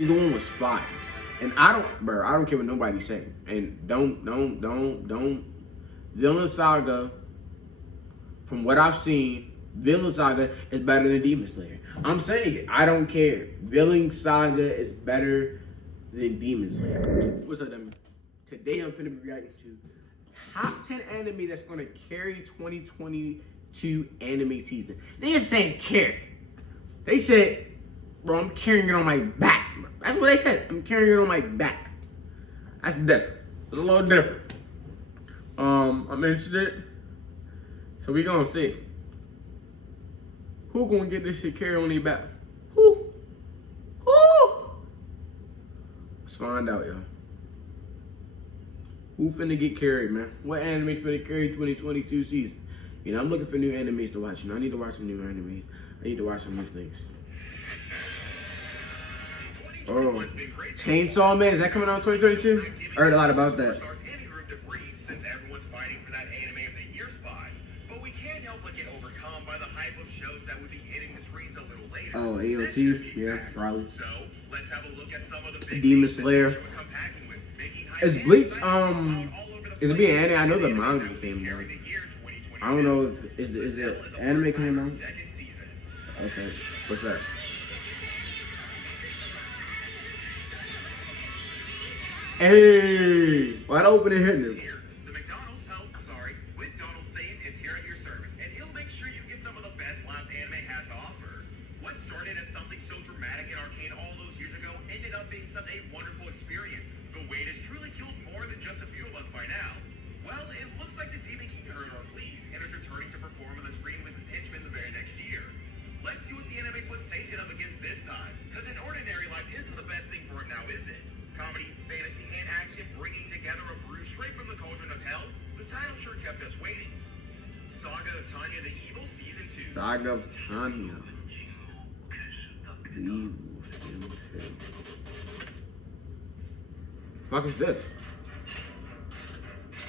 Season 1 was fire. And I don't care what nobody say. And don't. Villain Saga, from what I've seen, Villain Saga is better than Demon Slayer. I'm saying it. I don't care. Villain Saga is better than Demon Slayer. What's up, Demon? Today I'm finna be reacting to top 10 anime that's gonna carry 2022 anime season. They just saying carry. They said, bro, I'm carrying it on my back. Bro. That's what they said. I'm carrying it on my back. That's different. It's a little different. I'm interested. So we gonna see. Who gonna get this shit carried on their back? Who? Let's find out, y'all. Who finna get carried, man? What anime's finna carry 2022 season? You know, I'm looking for new animes to watch. You know, I need to watch some new animes. I need to watch some new things. Oh, Chainsaw Man, is that coming out in 2022? I heard a lot about that. Since everyone's fighting for that anime of the year spot, but we can't help but get overcome by the hype of shows that would be hitting the screens a little later. Oh, AOT, yeah, probably. So let's have a look at some of the big Demon Slayer. Is Bleach is it being anime? I know the manga came out. I don't know if is the anime came out. Okay, what's that? Hey, wide open and hitting it. The McDonald's, with Donald Satan is here at your service, and he'll make sure you get some of the best laughs anime has to offer. What started as something so dramatic and arcane all those years ago ended up being such a wonderful experience. The wait has truly killed more than just a few of us by now. Well, it looks like the Demon King heard our pleas and is returning to perform on the screen with his henchmen the very next year. Let's see what the anime puts Satan up against this time, because an ordinary life isn't the best thing for it now, is it? Comedy, fantasy, and action bringing together a brew straight from the cauldron of hell, the title sure kept us waiting. Saga of Tanya the Evil Season 2. Saga of Tanya. What is this?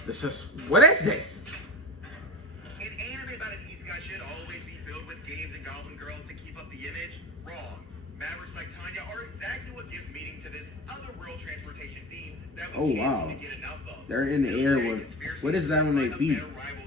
This is, what is this? An anime about an isekai should always be filled with games and goblin girls to keep up the image? Wrong. Mavericks like Tanya are exactly what gives meaning to this otherworld transportation theme that we can't seem to get enough of. They're in the air with, what is that when they beat?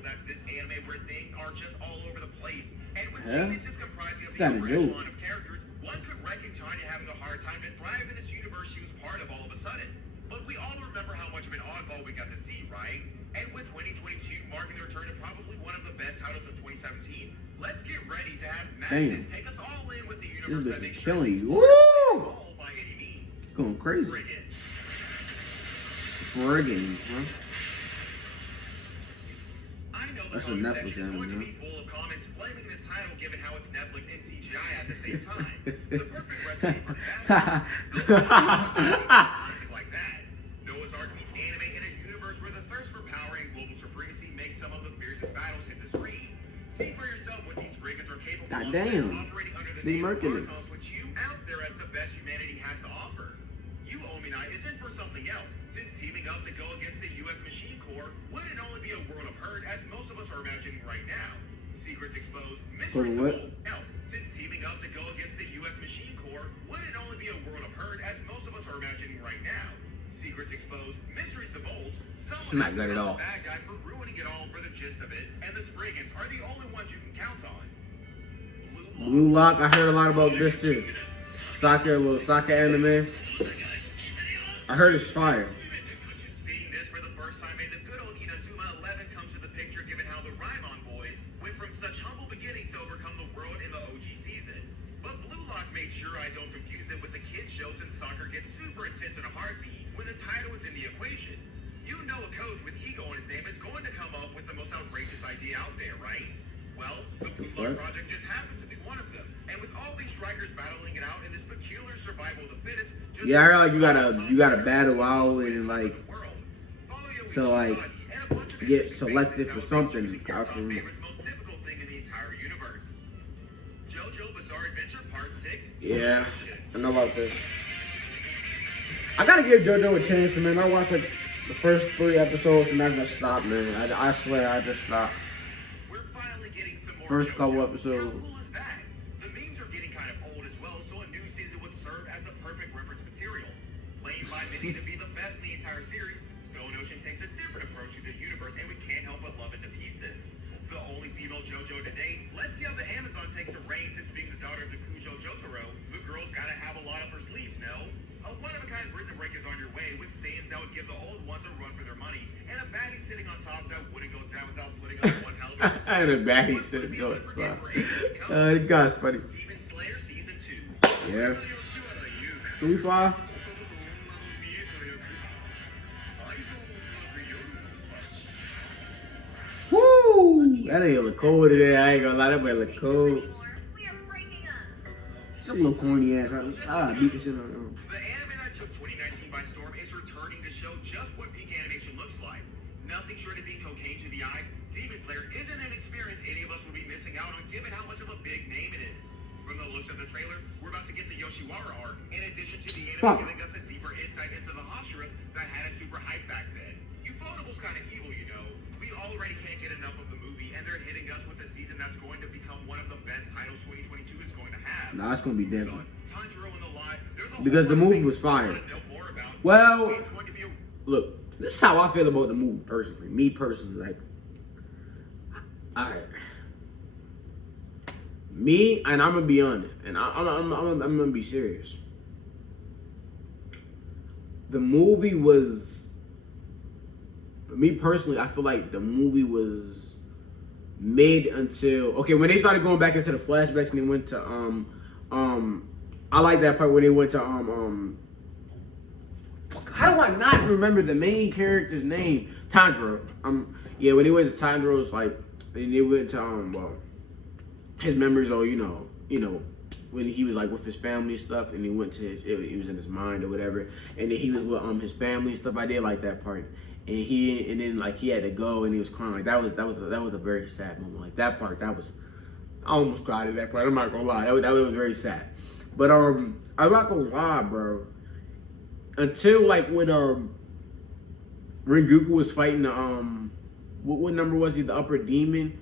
That this anime where things are just all over the place, and with geniuses comprising of the upper echelon of characters, one could reckon Tanya having a hard time to thrive in this universe she was part of all of a sudden. But we all remember how much of an oddball we got to see, right? And with 2022 marking the return of probably one of the best titles of 2017, let's get ready to have madness take us all in with the universe that makes sure killing you. Woo! All by any means. It's going crazy. Friggin', huh? I know the that's a comment Netflix section is going to anime, be full of comments blaming this title given how it's Netflix and CGI at the same time. The perfect recipe for disaster. Like that. Noah's Ark meets anime in a universe where the thirst for power and global supremacy makes some of the fiercest battles hit the screen. See for yourself what these frigates are capable of. Operating under the name of Archon puts you out there as the best humanity has to offer. You, Omni-Knight, is in for something else, since teaming up to go against the U.S. Machine Corps wouldn't only be a world of hurt, as most of us are imagining right now. Secrets exposed, mysteries of old else, since teaming up to go against the U.S. Machine Corps wouldn't only be a world of hurt, as most of us are imagining right now. Secrets exposed, mysteries of old, someone else is the bad guy for ruining it all for the gist of it, and the Spriggans are the only ones you can count on. Blue Lock, I heard a lot about this too. Soccer, a little soccer anime. I heard it's fire. Seeing this for the first time made the good old Inazuma 11 come to the picture, given how the Raimon boys went from such humble beginnings to overcome the world in the OG season. But Blue Lock made sure I don't confuse it with the kids show, since soccer gets super intense in a heartbeat when the title is in the equation. You know a coach with ego in his name is going to come up with the most outrageous idea out there, right? Well, the Blue Lock project just happens to be one of them. And with all these strikers battling it out in this peculiar survival of the fittest, yeah, I heard like you gotta battle out and like to like get selected for something. Most difficult thing in the entire universe. JoJo Bizarre Adventure Part 6. Yeah, I know about this. I gotta give JoJo a chance, man. I watched like the first 3 episodes and I just stopped, man. I swear I just stopped. We're finally getting some more First couple JoJo. episodes. How cool is that? The memes are getting kind of old as well, so a new season would serve as the perfect reference material. admitting to be the best in the entire series, Stone Ocean takes a different approach to the universe, and we can't help but love it to pieces. The only female JoJo to date, let's see how the Amazon takes a reign since being the daughter of the Kujo Jotaro. The girl's gotta have a lot up her sleeves, no? A one-of-a-kind prison break is on your way, with stains that would give the old ones a run for their money, and a baddie sitting on top that wouldn't go down without putting up one hell of a And a baddie sitting on top. Gosh, funny. Demon Slayer Season 2. Yeah. 3-5. Woo! That ain't look cold today. I ain't gonna lie, that boy look cold. Some little corny ass. I beat the shit out of him. The anime that took 2019 by storm is returning to show just what peak animation looks like. Nothing short of being cocaine to the eyes, Demon Slayer isn't an experience any of us would be missing out on given how much of a big name it is. From the looks of the trailer, we're about to get the Yoshiwara arc, in addition to the anime giving us a deeper insight into the Hashiras that had a super hype back then. Ufotable's kind of evil, you know. We already can't get enough of the movie, and they're hitting us with a season that's going to become one of the best titles 2022 is going to have. Nah, it's gonna be different. Tanjiro in the lie, there's a Because the whole movie was lot fire. of things we wanna know more about. Well, It's going to be a look, this is how I feel about the movie personally. Me personally, like, alright. Me, and I'm gonna be honest, and I'm gonna be serious. The movie was, for me personally, I feel like the movie was mid until, okay, when they started going back into the flashbacks and they went to I like that part when they went to how do I not remember the main character's name? Tanjiro. Yeah, when they went to Tanjiro's, like, and they went to his memories, or you know, when he was like with his family and stuff, and he went to he was in his mind or whatever, and then he was with his family and stuff. I did like that part, and then like he had to go and he was crying. Like that was a very sad moment. Like that part, I almost cried at that part. I'm not gonna lie, that was very sad. But I'm not gonna lie, bro. Until like when Rengoku was fighting the what number was he? The upper demon.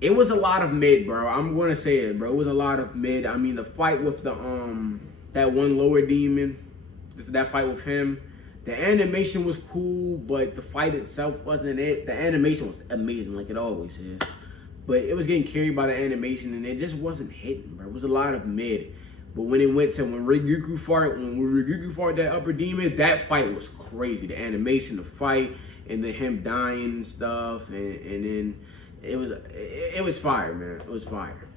It was a lot of mid, bro. I'm gonna say it, bro. It was a lot of mid. I mean, the fight with the that one lower demon, that fight with him, the animation was cool, but the fight itself wasn't it. The animation was amazing, like it always is, but it was getting carried by the animation, and it just wasn't hitting, bro. It was a lot of mid. But when it went to when Rengoku fought that upper demon, that fight was crazy. The animation, the fight, and then him dying and stuff, and then. It was fire, man. It was fire.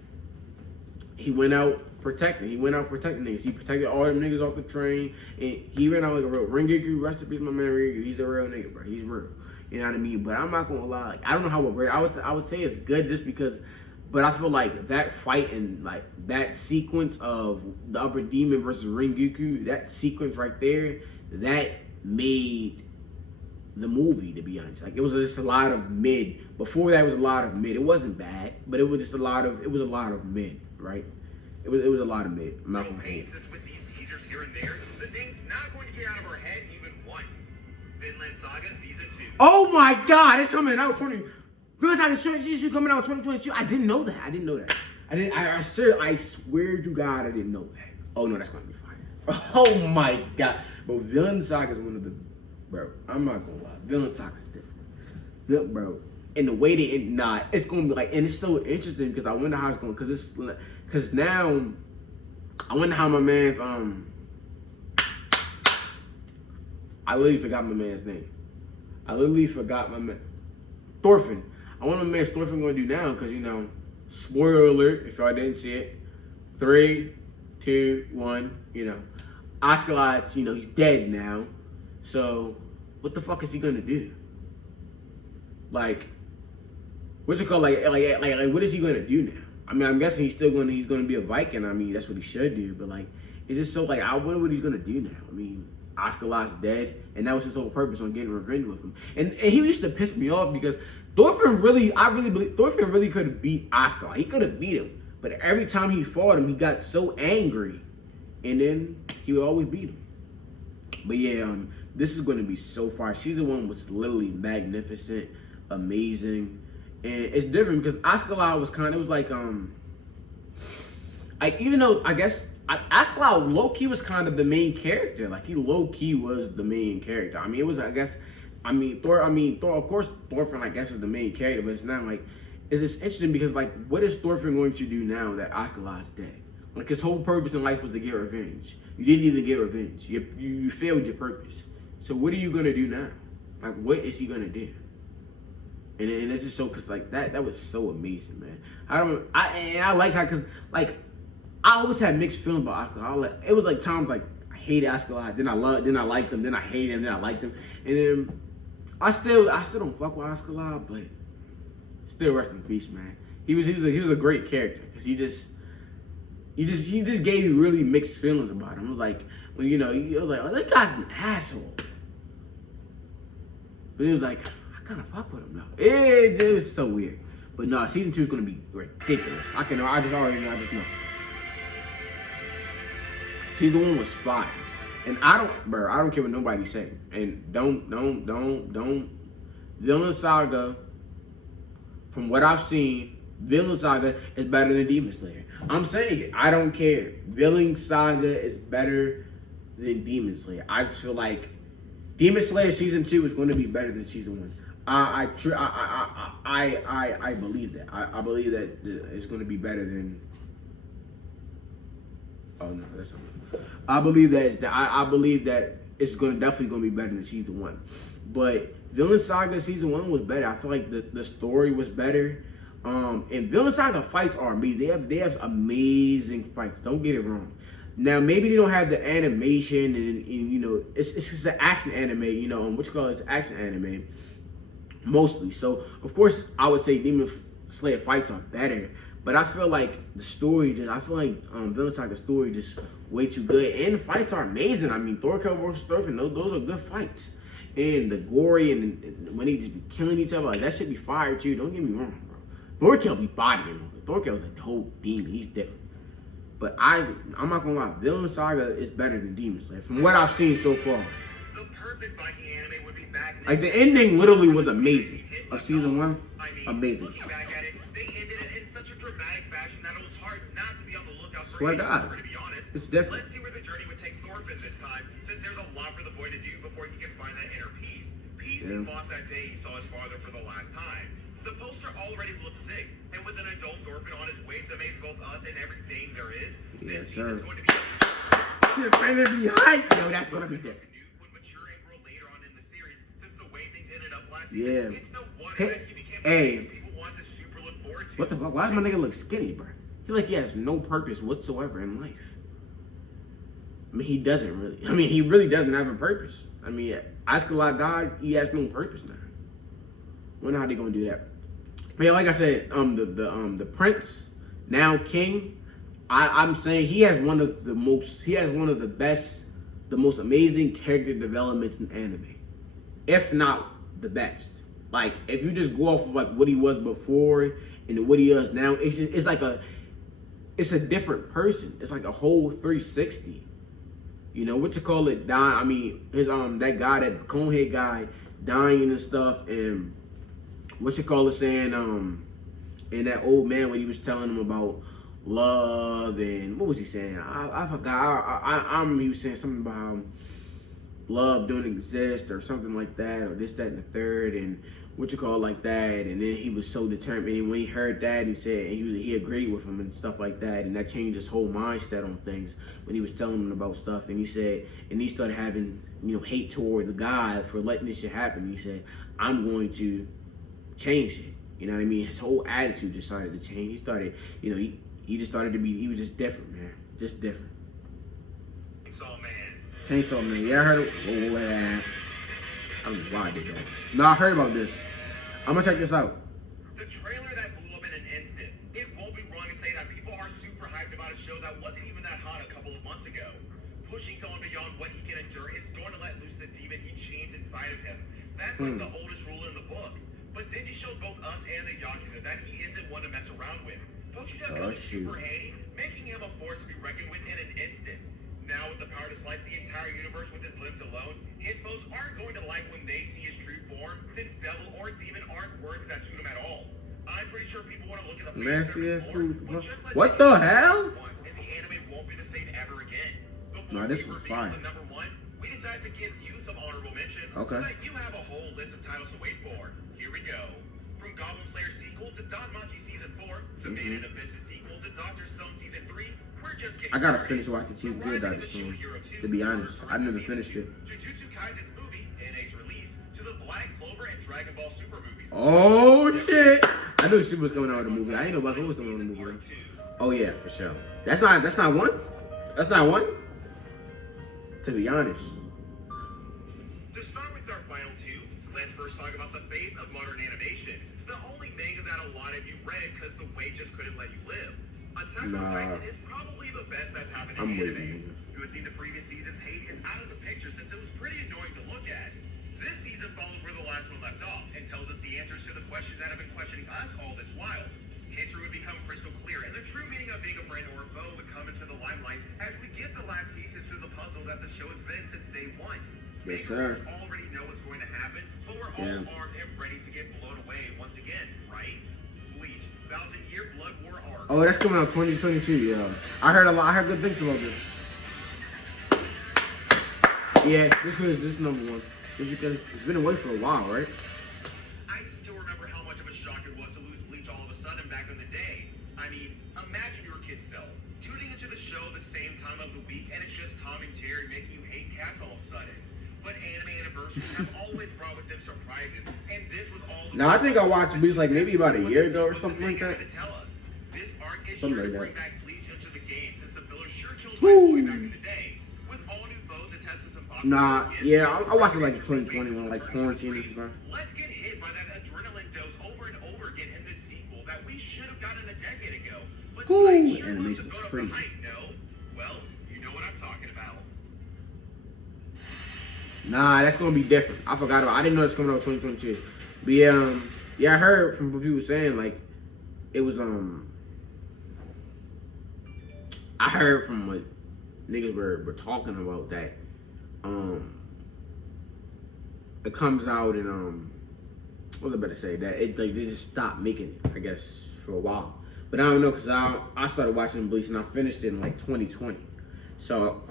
He went out protecting. Niggas. He protected all them niggas off the train. And he ran out like a real Rengoku. Rest in peace, my man Rengoku. He's a real nigga, bro. He's real. You know what I mean? But I'm not gonna lie. Like, I don't know how it works. I would say it's good just because. But I feel like that fight and like that sequence of the upper demon versus Rengoku, that sequence right there, that made the movie, to be honest. Like it was just a lot of mid. Before that, it was a lot of mid. It wasn't bad, but it was just a lot of mid, right? It was a lot of mid. I'm not gonna hate. Since with these teasers here and there, the name's not going to get out of our head even once. Vinland Saga Season 2. Oh my God, it's coming out 20. Vinland Saga Season coming out 2022. I didn't know that. I swear to God, I didn't know that. Oh no, that's gonna be fire. Oh my God, but Vinland Saga is one of the. Bro, I'm not gonna lie. Vinland Saga is different. Look, bro, and the way they it's gonna be like, and it's so interesting because I wonder how it's going, because now I wonder how my man's I literally forgot my man's name. Thorfinn. I wonder what my man Thorfinn gonna do now, because spoiler alert if y'all didn't see it. 3, 2, 1. Askeladd's he's dead now. So, what the fuck is he gonna do? Like, what's it called? Like, what is he gonna do now? I mean, I'm guessing he's gonna be a Viking. I mean, that's what he should do. But like, it's just so like, I wonder what he's gonna do now. I mean, Askeladd's dead, and that was his whole purpose on getting revenge with him. And he used to piss me off because Thorfinn really could have beat Askeladd. He could have beat him, but every time he fought him, he got so angry, and then he would always beat him. But yeah, this is going to be so far. Season 1 was literally magnificent, amazing, and it's different because Askeladd was it was like even though I guess Askeladd low-key was kind of the main character. Like, he low-key was the main character. I mean, it was, I guess, Thor, of course, Thorfinn, I guess, is the main character, but it's not like, it's interesting because, like, what is Thorfinn going to do now that Askeladd's dead? Like, his whole purpose in life was to get revenge. You didn't even get revenge. You failed your purpose. So what are you going to do now? Like, what is he going to do? And it's just so, because, like, that was so amazing, man. I like how, because, like, I always had mixed feelings about Askeladd. It was, like, times, like, I hated Askeladd, then I liked him, then I hated him, then I liked him. And then, I still don't fuck with Askeladd, but still rest in peace, man. He was a great character, because he just gave you really mixed feelings about him. It was like, when, you know, it was like, oh, this guy's an asshole. But it was like, I kind of fuck with him, though. It was so weird. But no, season 2 is going to be ridiculous. I just know. Season 1 was fire. And I don't care what nobody say. And don't. Vinland Saga, from what I've seen, Vinland Saga is better than Demon Slayer. I'm saying it. I don't care. Vinland Saga is better than Demon Slayer. I just feel like Demon Slayer season 2 is going to be better than season 1. I believe that. I believe that it's going to be better than. Oh no, that's something. I believe that it's definitely going to be better than season 1. But Vinland Saga season 1 was better. I feel like the story was better. And Vinland Saga fights are amazing. They have amazing fights. Don't get it wrong. Now maybe they don't have the animation and you know it's just an action anime. You know what you call it, action anime mostly. So of course I would say Demon Slayer fights are better. But I feel like the story, Vinland Saga story just way too good. And the fights are amazing. I mean, Thorkel versus Thorfinn, those are good fights. And the gory and when he just be killing each other, like that should be fire too. Don't get me wrong, bro. Thorkel be bodying him. Thorkel's like the whole demon. He's different. But I'm not gonna lie, Vinland Saga is better than Demon Slayer from what I've seen so far. The perfect Viking anime would be back. Like the ending literally was amazing. Of season 1, amazing. Looking back at it, they ended it in such a dramatic fashion that it was hard not to be on the lookout for Swear it. to God. To be honest, It's different. Let's see where the journey would take Thorfinn this time, since there's a lot for the boy to do before he can find that inner peace. Peace he lost that day he saw his father for the last time. The poster already looks sick, and with an adult Thorfinn on his way to amaze both us and everything there is, this season's going to be. You're trying to be hype. Yo, that's gonna be different. Would mature and grow later on in the series, since the way things ended up last Yeah. season. It's no wonder that he became people want to super look forward to. What the fuck? Why does my nigga look skinny, bro? He like he has no purpose whatsoever in life. I mean, he doesn't really. I mean, he really doesn't have a purpose. I mean, Askeladd died. He has no purpose now. Wonder how they gonna do that. But yeah, like I said, the prince, now king. I'm saying he has one of the best, the most amazing character developments in anime, if not the best. Like if you just go off of like what he was before and what he is now, it's a different person. It's like a whole 360. You know what you call it? I mean, his that guy, that conehead guy, dying and stuff, and what you call it, saying and that old man when he was telling him about love and what was he saying? I forgot. I remember he was saying something about how love don't exist or something like that, or this, that, and the third, and what you call it like that. And then he was so determined. And when he heard that, he said he agreed with him and stuff like that, and that changed his whole mindset on things when he was telling him about stuff. And he said, and he started having hate towards God for letting this shit happen. He said, I'm going to change it. You know what I mean? His whole attitude just started to change. He started, he just started to be, he was just different, man. Just different. Chainsaw Man. Yeah, I heard it. I don't know why I did that. No, I heard about this. I'm gonna check this out. The trailer that blew up in an instant. It won't be wrong to say that people are super hyped about a show that wasn't even that hot a couple of months ago. Pushing someone beyond what he can endure is going to let loose the demon he chains inside of him. That's like the oldest rule in the book. But Denji showed both us and the Yakuza that he isn't one to mess around with. Toshidaka is super handy, making him a force to be reckoned with in an instant. Now with the power to slice the entire universe with his limbs alone, his foes aren't going to like when they see his true form, since devil or demon aren't words that suit him at all. I'm pretty sure people want to look at the fan service more, but just like what the hell? And the anime won't be the same No, this was fire. Number one, we decided to give you some honorable mentions Okay. so that you have a whole list of titles to wait for. Here we go. From Goblin Slayer sequel to Don Machi Season 4 to Made in Abyss sequel to Dr. Stone Season 3, we're just getting I gotta started. finish watching Season 2 of Dr. Stone. To be honest, I never finished it. Jujutsu Kaisen's movie and its release to the Black Clover and Dragon Ball Super movies. Oh shit! I knew Super was coming out with a movie. I didn't know about who was coming out with a movie. Though. Oh yeah, for sure. That's not one. That's not one. To be honest. To start with our final two, let's first talk about the face of modern animation. The only manga that a lot of you read because the weight just couldn't let you live. Attack on Titan is probably the best that's happened in anime. Good thing the previous season's hate is out of the picture since it was pretty annoying to look at. This season follows where the last one left off and tells us the answers to the questions that have been questioning us all this while. History would become crystal clear, and the true meaning of being a friend or a foe would come into the limelight as we get the last pieces to the puzzle that the show has been since day one. Yes, sir. We already know what's going to happen, but we're all armed and ready to get blown away once again, right? Bleach, 1,000-Year Blood War arc. Oh, that's coming out 2022, yeah. I heard a lot. I heard good things about this. Yeah, this is number one. Just because it's been away for a while, right? I still remember how much of a shock it was to lose Bleach all of a sudden back in the day. I mean, imagine your kid self tuning into the show the same time of the week, and it's just Tom and Jerry making you hate cats all of a sudden. But anime anniversaries have always brought with them surprises, and this was all. Now I think I watched Bleach like maybe about a year ago or something like that. This arc is Something sure to like bring that. back Bleach into the game since the filler sure killed my boy back in the day. With all new foes and testing some popular Nah, gifts, yeah, I watched it like adventures and 2020 when like quarantine and stuff. Let's get hit by that adrenaline dose over and over again in this sequel that we should have gotten a decade ago. But Ooh, Titan sure loves to animation's build up pretty. the hype, no? Well, you know what I'm talking about. Nah, that's gonna be different. I forgot about. I didn't know it's coming out 2022. But yeah, I heard from what people were saying like it was I heard from what niggas were talking about that it comes out and what was I about to say that it like they just stopped making it, I guess, for a while. But I don't know because I started watching Bleach and I finished it in like 2020. So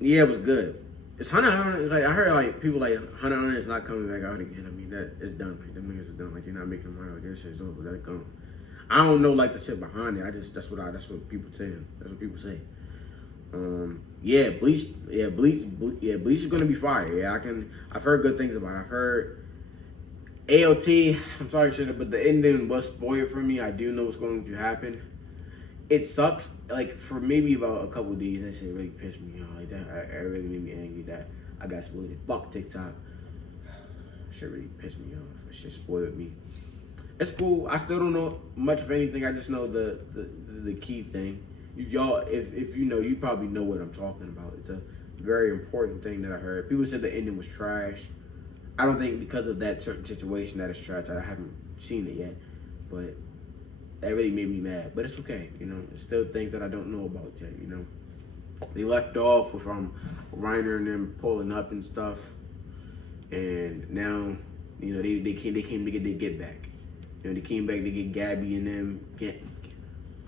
yeah, it was good. It's Hunter, like I heard like people like Hunter is not coming back out again. I mean that it's done. Like them niggas is done. Like you're not making money. Like this shit's over. Let it go. I don't know like the shit behind it. I just that's what people say. That's what people say. Bleach is gonna be fire. Yeah, I've heard good things about it. I've heard AOT. I'm sorry, shit, but the ending was spoiled for me. I do know what's going to happen. It sucks. Like for maybe about a couple of days, that shit really pissed me off. Like that, it really made me angry that I got spoiled. Fuck TikTok. Shit really pissed me off. That shit spoiled me. It's cool. I still don't know much of anything. I just know the key thing. Y'all, if you know, you probably know what I'm talking about. It's a very important thing that I heard. People said the ending was trash. I don't think because of that certain situation that it's trash. I haven't seen it yet, but that really made me mad. But it's okay, you know. It's still things that I don't know about yet, you know. They left off with Reiner and them pulling up and stuff, and now, you know, they came to get their get back. You know, they came back to get Gabby and them.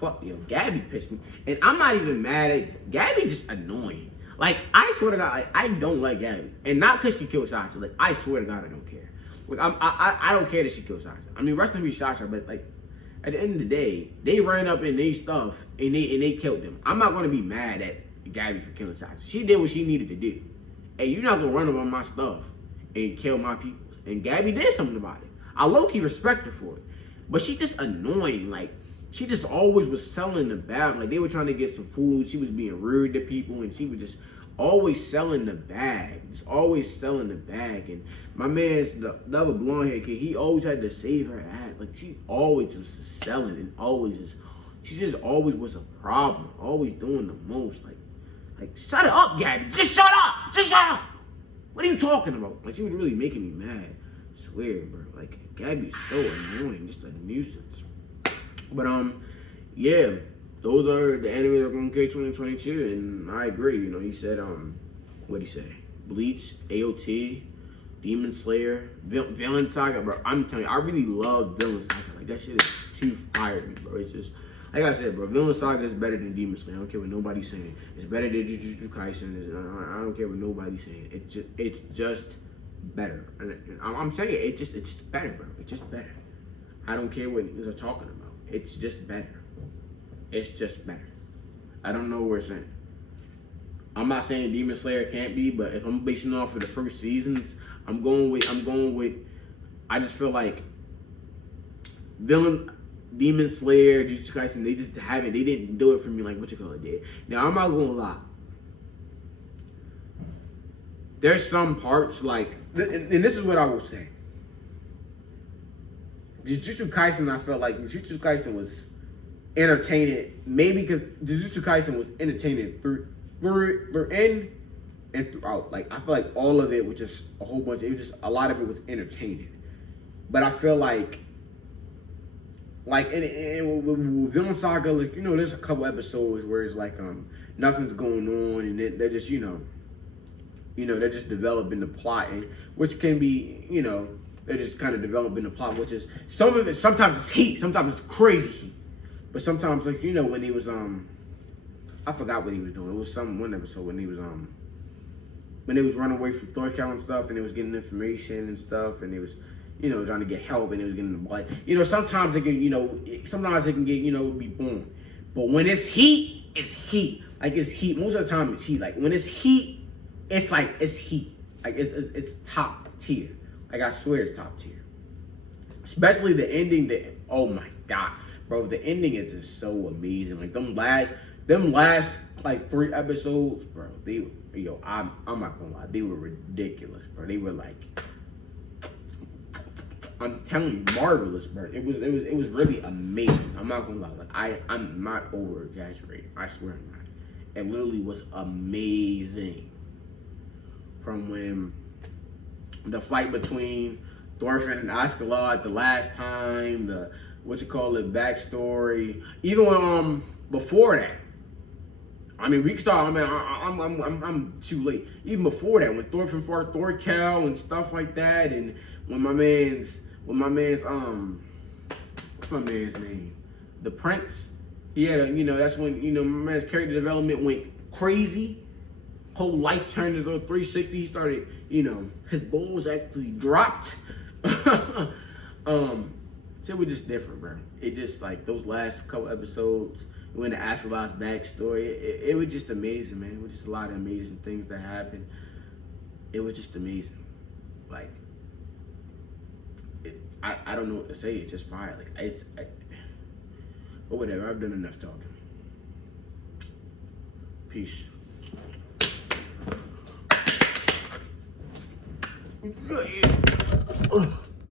Fuck, yo, Gabby pissed me. And I'm not even mad at Gabby, just annoying. Like, I swear to God, like, I don't like Gabby. And not because she killed Sasha. Like, I swear to God, I don't care. Like, I don't care that she killed Sasha. I mean, rest in peace, Sasha, but, like, at the end of the day, they ran up in their stuff and they killed them. I'm not going to be mad at Gabby for killing Sasha. She did what she needed to do. And you're not going to run up on my stuff and kill my people. And Gabby did something about it. I low-key respect her for it. But she's just annoying, like, she just always was selling the bag. Like, they were trying to get some food. She was being rude to people, and she was just always selling the bag. Just always selling the bag. And my man's, the other blonde-haired kid, he always had to save her ass. Like, she always was just selling and always just, she just always was a problem. Always doing the most. Like, shut it up, Gabby. Just shut up. Just shut up. What are you talking about? Like, she was really making me mad. I swear, bro. Like, Gabby's so annoying. Just a nuisance. But yeah, those are the anime that are going to get 2022, and I agree. You know, he said what'd he say? Bleach, AOT, Demon Slayer, Villain Saga, bro. I'm telling you, I really love Villain Saga. Like that shit is too fire to me, bro. It's just Like I said, bro, Vinland Saga is better than Demon Slayer. I don't care what nobody's saying. It's better than Jujutsu Kaisen. I don't care what nobody's saying. It's just better. I'm saying it's just better, bro. It's just better. I don't care what they're talking about. It's just better. It's just better. I don't know what we're saying. I'm not saying Demon Slayer can't be, but if I'm basing off of the first seasons, I'm going with. I just feel like Demon Slayer, Jujutsu Kaisen, they didn't do it for me like what you call it did. Now I'm not gonna lie. There's some parts like, and this is what I will say. Jujutsu Kaisen, I felt like Jujutsu Kaisen was entertaining, maybe because Jujutsu Kaisen was entertaining through in and throughout. Like I feel like all of it was just a whole bunch. It was just a lot of it was entertaining, but I feel like with Vinland Saga, like there's a couple episodes where it's like nothing's going on, and they're just they're just developing the plot, and which can be they're just kind of developing the plot, which is some of it. Sometimes it's heat, sometimes it's crazy heat, but sometimes like when he was I forgot what he was doing. It was one episode when he was when they was running away from Thorkel and stuff, and they was getting information and stuff, and they was trying to get help, and it was getting the blood. Sometimes it can sometimes it can get be boom, but when it's heat, it's heat. Like it's heat. Most of the time it's heat. Like when it's heat, it's like it's heat. Like it's top tier. Like I swear it's top tier. Especially the ending. Oh my god, bro, the ending is just so amazing. Like them last like 3 episodes, bro. I'm not gonna lie, they were ridiculous, bro. They were like, I'm telling you, marvelous, bro. It was really amazing. I'm not gonna lie, like I'm not over exaggerating. I swear I'm not. It literally was amazing. From when the fight between Thorfinn and Askeladd the last time, the backstory, even when before that. I mean, we can start. I mean, I'm too late. Even before that, when Thorfinn fought Thorkel and stuff like that, and when my man's what's my man's name? The Prince. He had that's when my man's character development went crazy. Whole life turned into a 360. He started, his balls actually dropped. Shit was just different, bro. It just like those last couple episodes. When the Askeladd's backstory, it was just amazing, man. It was just a lot of amazing things that happened. It was just amazing. Like, I don't know what to say. It's just fire. Like, but whatever. I've done enough talking. Peace.